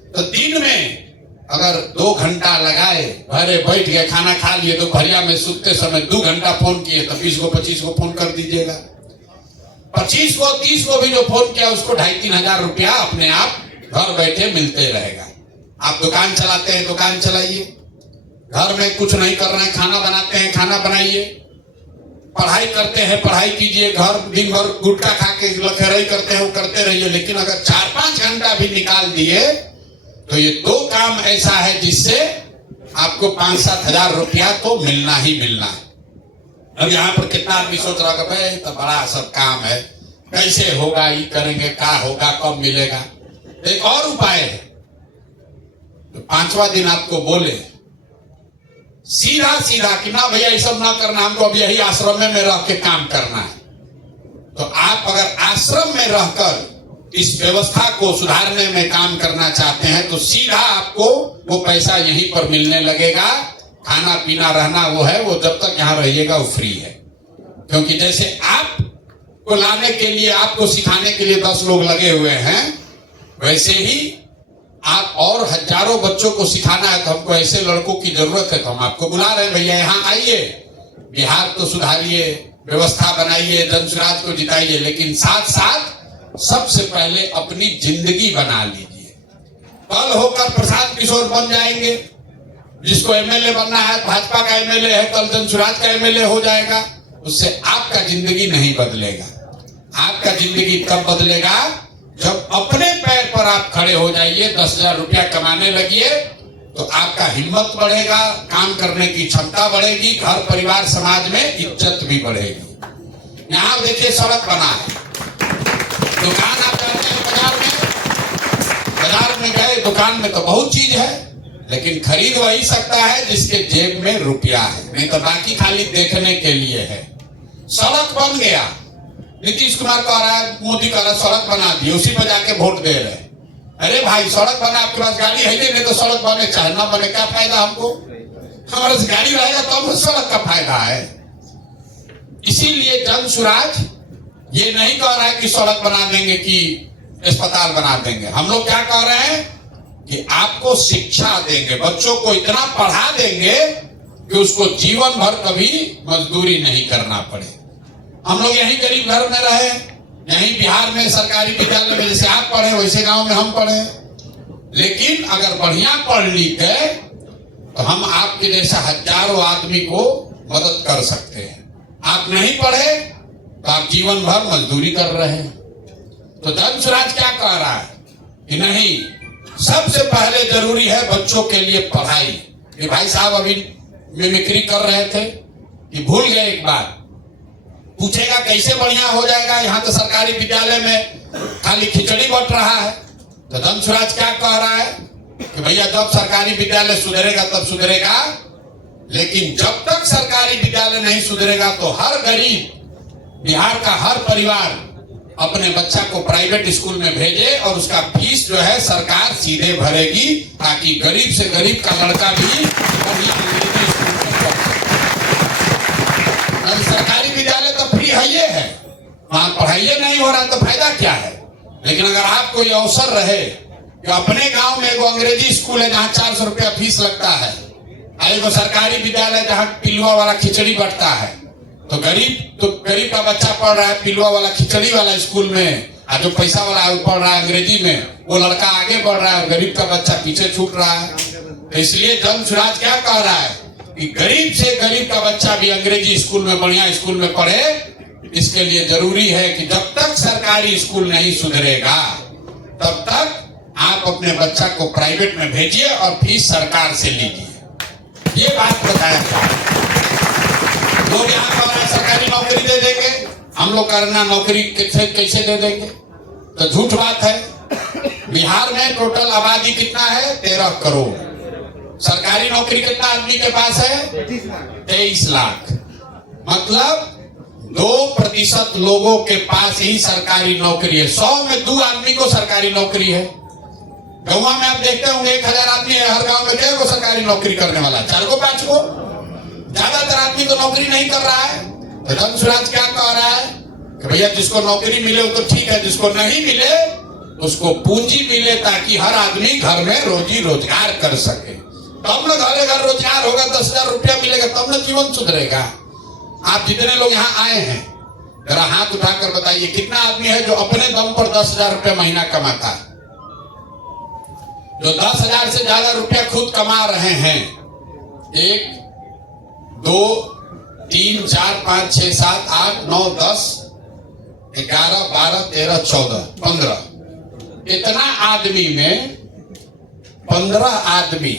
तो दिन में अगर 2 घंटा लगाए, भरे बैठ गए, खाना खा लिए, तो भरिया में सुतते समय 2 घंटा फोन किए, तो 20 को 25 को फोन कर दीजिएगा। 25 को 30 को भी जो फोन किया उसको 2,500-3 हजार रुपया अपने आप घर बैठे मिलते रहेगा। आप दुकान चलाते हैं, दुकान चलाइए, घर में कुछ नहीं कर रहे हैं, खाना बनाते हैं, खाना बनाइए, पढ़ाई करते हैं, पढ़ाई कीजिए, घर दिन भर गुटखा खा के लखेराई करते हैं, वो करते रहिए। लेकिन अगर 4-5 घंटा भी निकाल दिए तो ये 2 काम ऐसा है जिससे आपको 5-7 हजार रुपया तो मिलना ही मिलना है। अब यहाँ पर कितना आदमी सोच रहा है भाई तो बड़ा सब काम है, कैसे होगा, ये करेंगे, क्या होगा, कब मिलेगा। एक और उपाय है, तो 5वां दिन आपको बोले सीधा सीधा कि ना भैया ये सब ना करना, हमको अब यही आश्रम में रह के काम करना है। तो आप अगर आश्रम में रहकर इस व्यवस्था को सुधारने में काम करना चाहते हैं तो सीधा आपको वो पैसा यहीं पर मिलने लगेगा। खाना पीना रहना वो है, वो जब तक यहाँ रहिएगा वो फ्री है। क्योंकि जैसे आपको लाने के लिए, आपको सिखाने के लिए 10 लोग लगे हुए हैं, वैसे ही आप और हजारों बच्चों को सिखाना है। तो हमको ऐसे लड़कों की जरूरत है, तो हम आपको बुला रहे हैं, भैया यहाँ आइए, बिहार को सुधारिए, व्यवस्था बनाइए, जनसुराज को जिताइए, लेकिन साथ साथ सबसे पहले अपनी जिंदगी बना लीजिए। कल होकर प्रशांत किशोर बन जाएंगे, जिसको एमएलए बनना है, भाजपा का एमएलए है, कल जनसुराज का एमएलए हो जाएगा। उससे आपका जिंदगी नहीं बदलेगा। आपका जिंदगी तब बदलेगा जब अपने पैर पर आप खड़े हो जाइए, 10,000 रुपया कमाने लगिए, तो आपका हिम्मत बढ़ेगा, काम करने की क्षमता बढ़ेगी, घर परिवार समाज में इज्जत भी बढ़ेगी। यहाँ देखिए सड़क बना है, दुकान आप जाते हैं बाजार में गए, दुकान में तो बहुत चीज है, लेकिन खरीद वही सकता है जिसके जेब में रुपया है, नहीं तो बाकी खाली देखने के लिए है। सड़क बन गया, नीतीश कुमार कह रहा है, मोदी कह रहा है सड़क बना दी, उसी पर जाके वोट दे रहे। अरे भाई सड़क बना, आपके पास गाड़ी है नहीं तो सड़क बने चाहे ना बने, क्या फायदा हमको? हमारे पास गाड़ी रहेगा तो हमको सड़क का फायदा है। इसीलिए जनसुराज ये नहीं कह रहा है कि सड़क बना देंगे कि अस्पताल बना देंगे। हम लोग क्या कह रहे हैं कि आपको शिक्षा देंगे, बच्चों को इतना पढ़ा देंगे कि उसको जीवन भर कभी मजदूरी नहीं करना पड़े। हम लोग यहीं गरीब घर में रहे, यहीं बिहार में सरकारी विद्यालय में जैसे आप पढ़े वैसे गांव में हम पढ़े, लेकिन अगर बढ़िया पढ़ लिख गए तो हम आपके जैसा हजारों आदमी को मदद कर सकते हैं। आप नहीं पढ़े तो आप जीवन भर मजदूरी कर रहे हैं। तो धन स्वराज क्या कह रहा है कि नहीं, सबसे पहले जरूरी है बच्चों के लिए पढ़ाई। ये भाई साहब अभी मिमिक्री कर रहे थे कि भूल गए एक बात, पूछेगा कैसे बढ़िया हो जाएगा, यहाँ तो सरकारी विद्यालय में खाली खिचड़ी बट रहा है। तो धन स्वराज क्या कह रहा है कि भैया जब सरकारी विद्यालय सुधरेगा तब सुधरेगा, लेकिन जब तक सरकारी विद्यालय नहीं सुधरेगा तो हर गरीब, बिहार का हर परिवार अपने बच्चा को प्राइवेट स्कूल में भेजे और उसका फीस जो है सरकार सीधे भरेगी, ताकि गरीब से गरीब का लड़का भी बढ़िया अंग्रेजी स्कूल में पढ़े। सरकारी विद्यालय तो फ्री है, वहां पढ़ाई नहीं हो रहा तो फायदा क्या है। लेकिन अगर आपको ये अवसर रहे कि अपने गांव में एगो अंग्रेजी स्कूल है जहाँ 400 रुपया फीस लगता है, एगो सरकारी विद्यालय जहाँ पिलुआ वाला खिचड़ी बंटता है, तो गरीब का बच्चा पढ़ रहा है पिलुआ वाला खिचड़ी वाला स्कूल में, और जो पैसा वाला है वो पढ़ रहा है अंग्रेजी में, वो लड़का आगे बढ़ रहा है और गरीब का बच्चा पीछे छूट रहा है। तो इसलिए धन स्वराज क्या कह रहा है कि गरीब से गरीब का बच्चा भी अंग्रेजी स्कूल में, बढ़िया स्कूल में पढ़े। इसके लिए जरूरी है कि जब तक सरकारी स्कूल नहीं सुधरेगा तब तक आप अपने बच्चा को प्राइवेट में भेजिए और फीस सरकार से लीजिए। ये बात बताया था। लोग यहाँ पर सरकारी नौकरी दे देंगे, हम लोग करना नौकरी कैसे दे देंगे, तो झूठ बात है। बिहार में टोटल आबादी कितना है, 13 करोड़। सरकारी नौकरी कितना आदमी के पास है, 23 लाख। मतलब 2% लोगों के पास ही सरकारी नौकरी है। 100 में 2 आदमी को सरकारी नौकरी है। गाँव में आप देखते होंगे 1000 आदमी है, हर गांव में क्या को सरकारी नौकरी करने वाला, 4 को 5 को। ज्यादातर आदमी तो नौकरी नहीं कर रहा है। तो धन स्वराज क्या कह रहा है कि भैया जिसको नौकरी मिले वो तो ठीक है, जिसको नहीं मिले उसको पूंजी मिले, ताकि हर आदमी घर में रोजी रोजगार कर सके। तब न घरे घर रोजगार होगा, 10,000 रुपया मिलेगा, तब न जीवन सुधरेगा। आप जितने लोग यहाँ आए हैं जरा हाथ उठाकर बताइए कितना आदमी है जो अपने दम पर 10,000 रुपया महीना कमाता है, जो 10,000 से ज्यादा रुपया खुद कमा रहे हैं। 1 2 3 4 5 6 7 8 9 10 11 12 13 14 15, इतना आदमी में 15 आदमी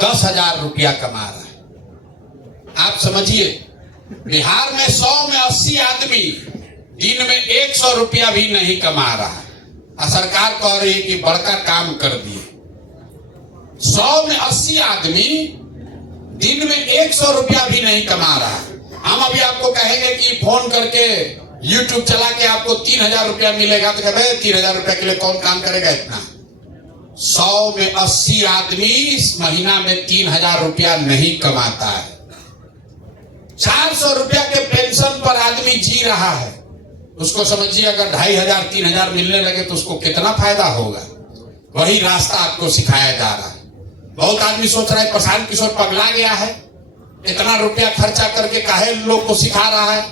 10,000 रुपया कमा रहा है। आप समझिए बिहार में 100 में 80 आदमी दिन में 100 रुपया भी नहीं कमा रहा है, और सरकार कह रही है कि बड़का काम कर दिए। 100 में 80 आदमी दिन में 100 रुपया भी नहीं कमा रहा। हम अभी आपको कहेंगे कि फोन करके YouTube चला के आपको 3,000 रुपया मिलेगा, तो कहते 3,000 रुपया के लिए कौन काम करेगा इतना। 100 में 80 आदमी इस महीना में 3,000 रुपया नहीं कमाता है। 400 रुपया के पेंशन पर आदमी जी रहा है। उसको समझिए अगर 2,500 3,000 मिलने लगे तो उसको कितना फायदा होगा। वही रास्ता आपको सिखाया जा रहा है। बहुत आदमी सोच रहा है प्रशांत किशोर पगला गया है, इतना रुपया खर्चा करके काहे लोग को सिखा रहा है।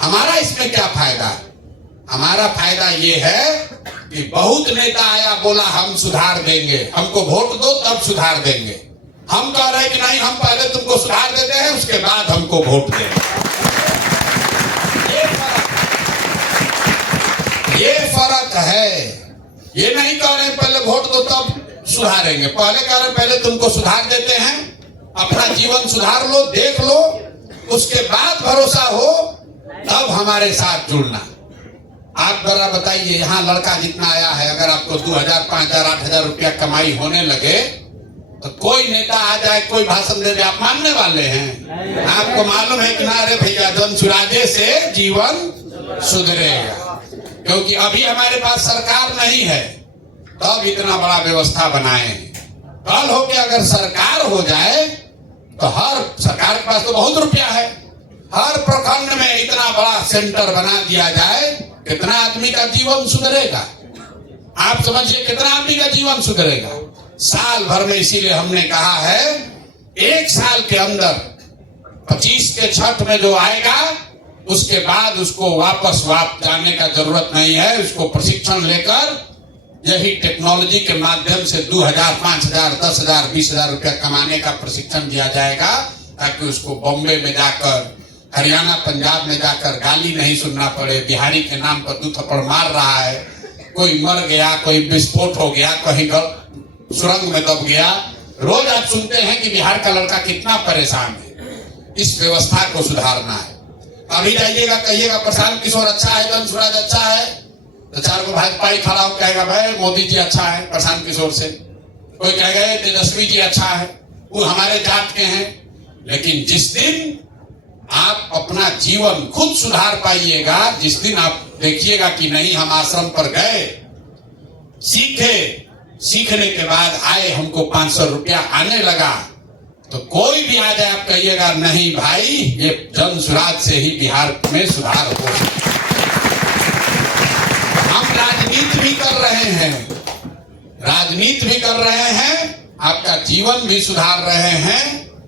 हमारा इसमें क्या फायदा? हमारा फायदा ये है कि बहुत नेता आया बोला हम सुधार देंगे, हमको वोट दो तब सुधार देंगे। हम कह रहे हैं कि नहीं, हम पहले तुमको सुधार देते हैं उसके बाद हमको वोट देंगे। ये फर्क है। ये नहीं कह रहे हैं पहले वोट दो तब सुधारेंगे, पहले कह रहे हैं पहले तुमको सुधार देते हैं, अपना जीवन सुधार लो, देख लो, उसके बाद भरोसा हो तब हमारे साथ जुड़ना। आप जरा बताइए यहाँ लड़का जितना आया है, अगर आपको 2,000 5,000 8,000 रुपया कमाई होने लगे तो कोई नेता आ जाए कोई भाषण दे दे, आप मानने वाले हैं? आपको मालूम है कि ना, अरे भैया धन सुराजे से जीवन सुधरेगा। क्योंकि अभी हमारे पास सरकार नहीं है तब इतना बड़ा व्यवस्था बनाए हैं। कल हो के अगर सरकार हो जाए तो हर सरकार के पास तो बहुत रुपया है, हर प्रखंड में इतना बड़ा सेंटर बना दिया जाए, कितना आदमी का जीवन सुधरेगा। आप समझिए कितना आदमी का जीवन सुधरेगा साल भर में। इसीलिए हमने कहा है 1 साल के अंदर 25 के छठ में जो आएगा उसके बाद उसको वापस जाने का जरूरत नहीं है। उसको प्रशिक्षण लेकर यही टेक्नोलॉजी के माध्यम से 2000, 5000, 10,000, 20,000 रुपया कमाने का प्रशिक्षण दिया जाएगा, ताकि उसको बॉम्बे में जाकर, हरियाणा, पंजाब में जाकर गाली नहीं सुनना पड़े। बिहारी के नाम पर 2 थप्पड़ मार रहा है, कोई मर गया, कोई विस्फोट हो गया, कहीं सुरंग में दब गया। रोज आप सुनते हैं कि बिहार का लड़का कितना परेशान है। इस व्यवस्था को सुधारना है। अभी जाइएगा, कहिएगा प्रशांत किशोर अच्छा है, वंशराज अच्छा है, तो 4 को भाजपा ही खड़ा हो कहेगा भाई मोदी जी अच्छा है प्रशांत किशोर से। कोई कहेगा तेजस्वी जी अच्छा है, वो हमारे जात के हैं। लेकिन जिस दिन आप अपना जीवन खुद सुधार पाइएगा, जिस दिन आप देखिएगा कि नहीं हम आश्रम पर गए, सीखने के बाद आए, हमको 500 रुपया आने लगा, तो कोई भी आ जाए आप कहिएगा नहीं भाई ये जन सुराज से ही बिहार में सुधार हो। हम राजनीति भी कर रहे हैं, आपका जीवन भी सुधार रहे हैं,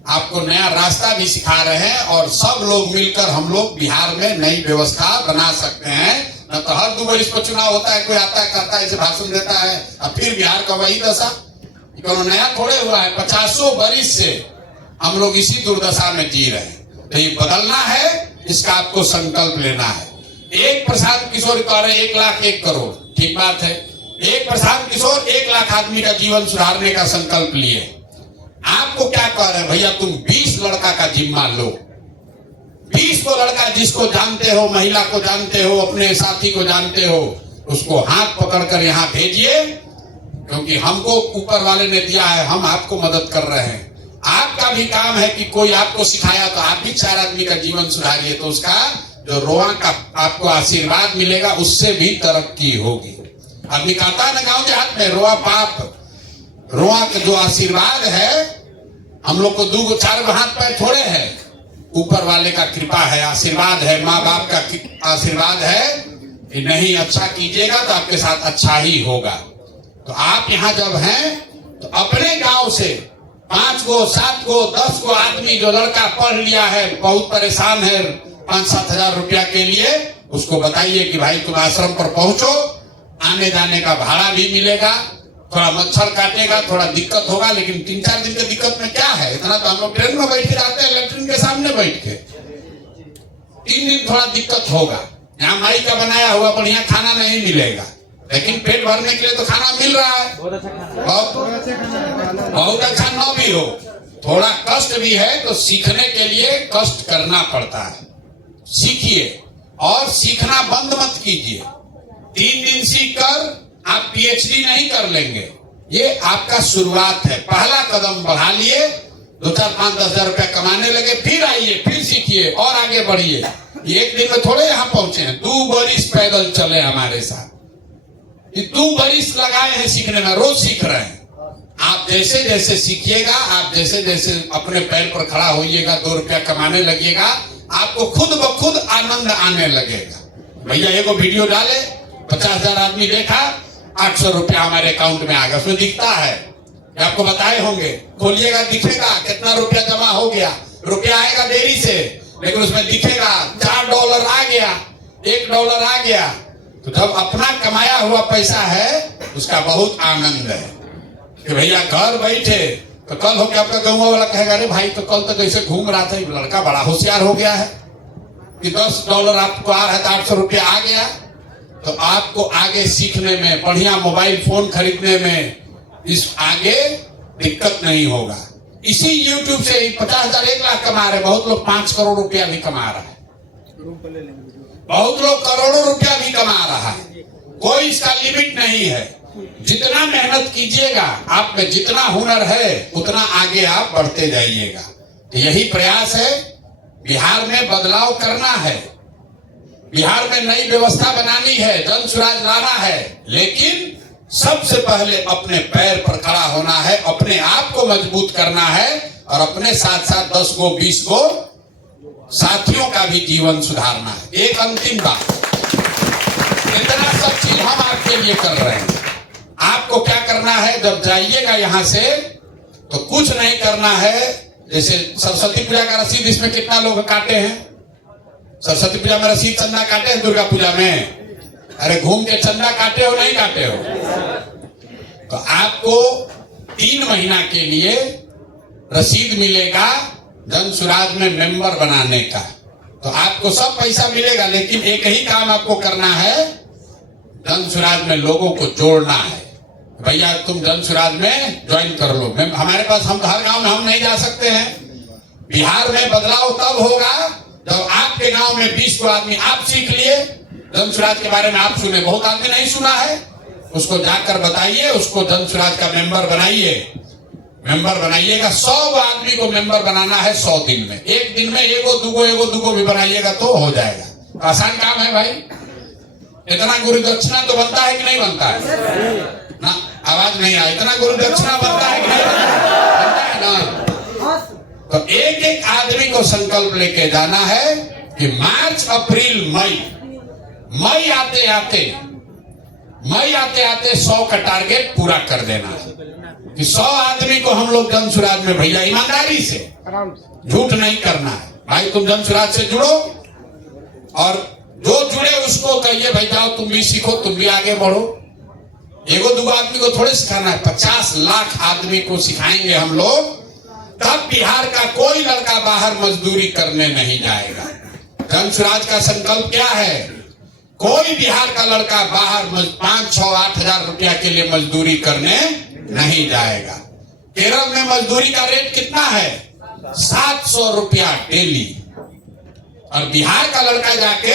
आपको नया रास्ता भी सिखा रहे हैं, और सब लोग मिलकर हम लोग बिहार में नई व्यवस्था बना सकते हैं। न तो हर 2 वर्ष पर चुनाव होता है, कोई आता है करता है, ऐसे भाषण देता है, अब फिर बिहार का वही दशा। नया थोड़े हुआ है, 50 वर्ष से हम लोग इसी दुर्दशा में जी रहे हैं। तो ये बदलना है, इसका आपको संकल्प लेना है। एक प्रशांत किशोर कह रहे 1 लाख 1 करोड़, ठीक बात है। एक प्रशांत किशोर 1 लाख आदमी का जीवन सुधारने का संकल्प लिए। आपको क्या कह रहे हैं भैया, तुम 20 लड़का का जिम्मा लो। 20 को लड़का जिसको जानते हो, महिला को जानते हो, अपने साथी को जानते हो, उसको हाथ पकड़कर यहाँ भेजिए, क्योंकि हमको ऊपर वाले ने दिया है, हम आपको मदद कर रहे हैं। आपका भी काम है कि कोई आपको सिखाया तो आप भी 4 आदमी का जीवन सुधारिए, तो उसका जो रोआ का आपको आशीर्वाद मिलेगा, उससे भी तरक्की होगी। आदमी कहता है ना गाँव देहात में, रोआ पाप, रोआ का जो आशीर्वाद है, हम लोग को 2-4 हाथ पैर थोड़े है, ऊपर वाले का कृपा है, आशीर्वाद है, माँ बाप का आशीर्वाद है कि नहीं अच्छा कीजिएगा तो आपके साथ अच्छा ही होगा। तो आप यहाँ जब हैं तो अपने गांव से 5 को, 7 को, 10 को आदमी जो लड़का पढ़ लिया है, बहुत परेशान है 5-7 हजार रुपया के लिए, उसको बताइए कि भाई तुम आश्रम पर पहुंचो, आने जाने का भाड़ा भी मिलेगा, थोड़ा मच्छर काटेगा, थोड़ा दिक्कत होगा, लेकिन 3-4 दिन की दिक्कत में क्या है, इतना तो हम लोग ट्रेन में बैठ के जाते हैं, लेटरिन के सामने बैठ के। 3 दिन थोड़ा दिक्कत होगा, यहाँ माई का बनाया हुआ बढ़िया खाना नहीं मिलेगा, लेकिन पेट भरने के लिए तो खाना मिल रहा है, बहुत अच्छा न भी हो, थोड़ा कष्ट भी है, तो सीखने के लिए कष्ट करना पड़ता है। सीखिए और सीखना बंद मत कीजिए। 3 दिन सीखकर आप पीएचडी नहीं कर लेंगे, ये आपका शुरुआत है, पहला कदम बढ़ा लिए, 2-4-5-10 हजार रुपया कमाने लगे, फिर आइए, फिर सीखिए और आगे बढ़िए। एक दिन में थोड़े यहाँ पहुंचे हैं, 2 बरिस पैदल चले हमारे साथ, 2 बरिस लगाए हैं सीखने में, रोज सीख रहे हैं। आप जैसे जैसे सीखिएगा, आप जैसे जैसे अपने पैर पर खड़ा होइएगा, 2 रुपया कमाने लगिएगा, आपको खुद ब खुद आनंद आने लगेगा। भैया एगो वीडियो डाले, 50,000 आदमी देखा, 800 रुपया हमारे अकाउंट में आ गया, उसमें दिखता है, आपको बताए होंगे, खोलिएगा दिखेगा कितना रुपया जमा हो गया। रुपया आएगा देरी से, लेकिन उसमें दिखेगा $4 आ गया, $1 आ गया। तो जब अपना कमाया हुआ पैसा है, उसका बहुत आनंद है कि भैया घर बैठे, तो कल होके आपका गाँव वाला कहेगा अरे भाई तो कल तक ऐसे घूम रहा था, लड़का बड़ा होशियार हो गया है कि $10 आपको आ रहा है तो 800 रुपया आ गया। तो आपको आगे सीखने में, बढ़िया मोबाइल फोन खरीदने में, इस आगे दिक्कत नहीं होगा। इसी YouTube से 50,000 1 लाख कमा रहे, बहुत लोग 5 करोड़ रुपया भी कमा रहा है, बहुत लोग करोड़ों रुपया भी कमा रहा है। कोई इसका लिमिट नहीं है। जितना मेहनत कीजिएगा, आप में जितना हुनर है, उतना आगे आप बढ़ते जाइएगा। तो यही प्रयास है, बिहार में बदलाव करना है, बिहार में नई व्यवस्था बनानी है, जन सुराज लाना है, लेकिन सबसे पहले अपने पैर पर खड़ा होना है, अपने आप को मजबूत करना है, और अपने साथ साथ 10 को 20 को साथियों का भी जीवन सुधारना है। एक अंतिम बात, इतना सब चीज हम आपके लिए कर रहे हैं, आपको क्या करना है, जब जाइएगा यहाँ से तो कुछ नहीं करना है। जैसे सरस्वती पूजा का रसीद इसमें कितना लोग काटे हैं? सरस्वती पूजा में रसीद चंदा काटे हैं? दुर्गा पूजा में अरे घूम के चंदा काटे हो नहीं काटे हो? तो आपको 3 महीना के लिए रसीद मिलेगा जन सुराज में मेंबर बनाने का। तो आपको सब पैसा मिलेगा, लेकिन एक ही काम आपको करना है, जन सुराज में लोगों को जोड़ना है। भैया तुम जन सुराज में ज्वाइन कर लो। हमारे पास, हम हर गांव में हम नहीं जा सकते हैं। बिहार में बदलाव तब होगा जब आपके गांव में 20 को आदमी आप सीख लिए, जन सुराज के बारे में आप सुने, बहुत आदमी नहीं सुना है, उसको जाकर बताइए, उसको जन सुराज का मेंबर बनाइए। मेंबर बनाइएगा, 100 आदमी को मेंबर बनाना है 100 दिन में। एक दिन में एगो दुगो भी बनाइएगा तो हो जाएगा। आसान काम है भाई। इतना गुरु दक्षिणा तो बनता है कि नहीं बनता है ना? आवाज नहीं आया। इतना गुरु दक्षिणा बनता है कि नहीं बनता है ना? तो एक एक आदमी को संकल्प लेके जाना है कि मार्च अप्रैल मई आते आते 100 का टारगेट पूरा कर देना है कि 100 आदमी को हम लोग जन सुराज में, भैया ईमानदारी से, झूठ नहीं करना है भाई। तुम जन सुराज से जुड़ो और जो जुड़े उसको कहिए भाई जाओ तुम भी सीखो, तुम भी आगे बढ़ो। एगो दुगो आदमी को थोड़े सिखाना है, 50 लाख आदमी को सिखाएंगे हम लोग, तब बिहार का कोई लड़का बाहर मजदूरी करने नहीं जाएगा। जन सुराज का संकल्प क्या है? कोई बिहार का लड़का बाहर 5, 6, 8 हजार रुपया के लिए मजदूरी करने नहीं जाएगा। केरल में मजदूरी का रेट कितना है? 700 रुपया डेली। और बिहार का लड़का जाके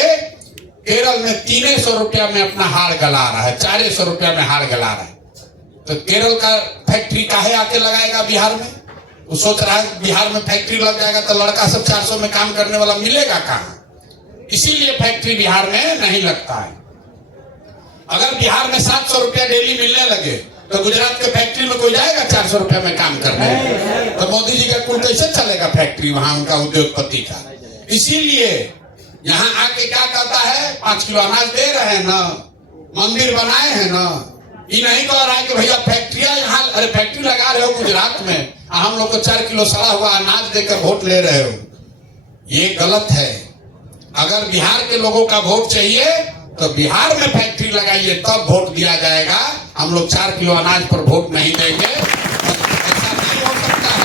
केरल में 300 रुपया में अपना हाड़ गला रहा है, 400 रुपया में हाड़ गला रहा है। तो केरल का फैक्ट्री काहे आके लगाएगा बिहार में? वो सोच रहा है बिहार में फैक्ट्री लग जाएगा तो लड़का सब 400 में काम करने वाला मिलेगा कहाँ? इसीलिए फैक्ट्री बिहार में नहीं लगता है। अगर बिहार में 700 रुपया डेली मिलने लगे तो गुजरात के फैक्ट्री में कोई जाएगा 400 रुपया में काम करने? तो मोदी जी का कुल कैसे चलेगा फैक्ट्री वहां उनका उद्योगपति का? इसीलिए यहाँ आके क्या करता है, 5 किलो अनाज दे रहे हैं ना, मंदिर बनाए हैं ना, ये नहीं कह रहा है कि भैया फैक्ट्रिया यहाँ, अरे फैक्ट्री लगा रहे हो गुजरात में, हम लोग को 4 किलो सड़ा हुआ अनाज देकर वोट ले रहे हो, ये गलत है। अगर बिहार के लोगों का वोट चाहिए तो बिहार में फैक्ट्री लगाइए, तब वोट दिया जाएगा। हम लोग 4 किलो अनाज पर वोट नहीं देंगे, ऐसा नहीं हो सकता है।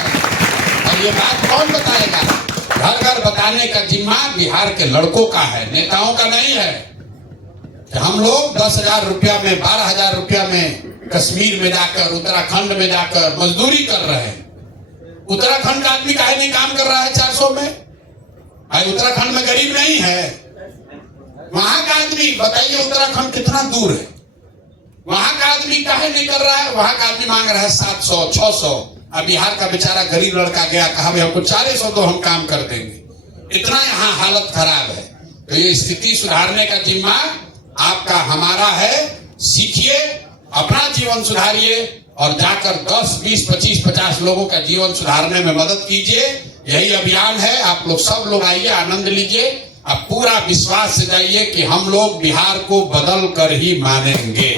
और ये बात कौन बताएगा? घर घर बताने का जिम्मा बिहार के लड़कों का है, नेताओं का नहीं है। कि हम लोग 10,000 रुपया में, 12,000 रुपया में कश्मीर में जाकर, उत्तराखंड में जाकर मजदूरी कर रहे हैं। उत्तराखंड का आदमी काहे नहीं काम कर रहा है 400 में? भाई उत्तराखंड में गरीब नहीं है। वहां का आदमी बताइए, उत्तराखंड कितना दूर है, वहां का आदमी काहे नहीं कर रहा है? वहां का आदमी मांग रहा है 700, 600। अब बिहार का बेचारा गरीब लड़का गया, कहा भाई हमको 400 दो, हम काम कर देंगे। इतना यहाँ हालत खराब है। तो ये स्थिति सुधारने का जिम्मा आपका, हमारा है। सीखिए, अपना जीवन सुधारिए और जाकर 10, 20, 25, 50 लोगों का जीवन सुधारने में मदद कीजिए। यही अभियान है। आप लोग सब लोग आइए, आनंद लीजिए। अब पूरा विश्वास से जाइए कि हम लोग बिहार को बदल कर ही मानेंगे।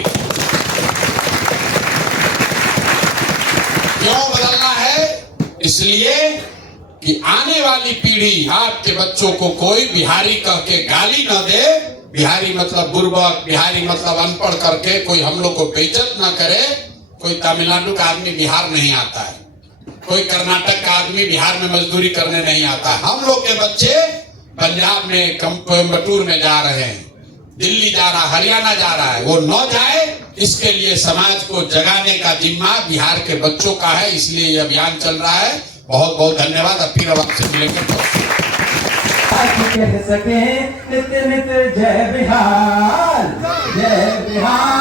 क्यों बदलना है? इसलिए कि आने वाली पीढ़ी, आपके बच्चों को कोई बिहारी कह के गाली न दे, बिहारी मतलब बुर्बक, बिहारी मतलब अनपढ़ करके कोई हम लोग को बेइज्जत न करे। कोई तमिलनाडु का आदमी बिहार नहीं आता है, कोई कर्नाटक का आदमी बिहार में मजदूरी करने नहीं आता है। हम लोग के बच्चे पंजाब में, कोयम्बटूर में जा रहे हैं, दिल्ली जा रहा, हरियाणा जा रहा है, वो न जाए, इसके लिए समाज को जगाने का जिम्मा बिहार के बच्चों का है। इसलिए ये अभियान चल रहा है। बहुत बहुत धन्यवाद। अब फिर आपसे मिलेंगे। कह सके नित नित जय बिहार, जय बिहार।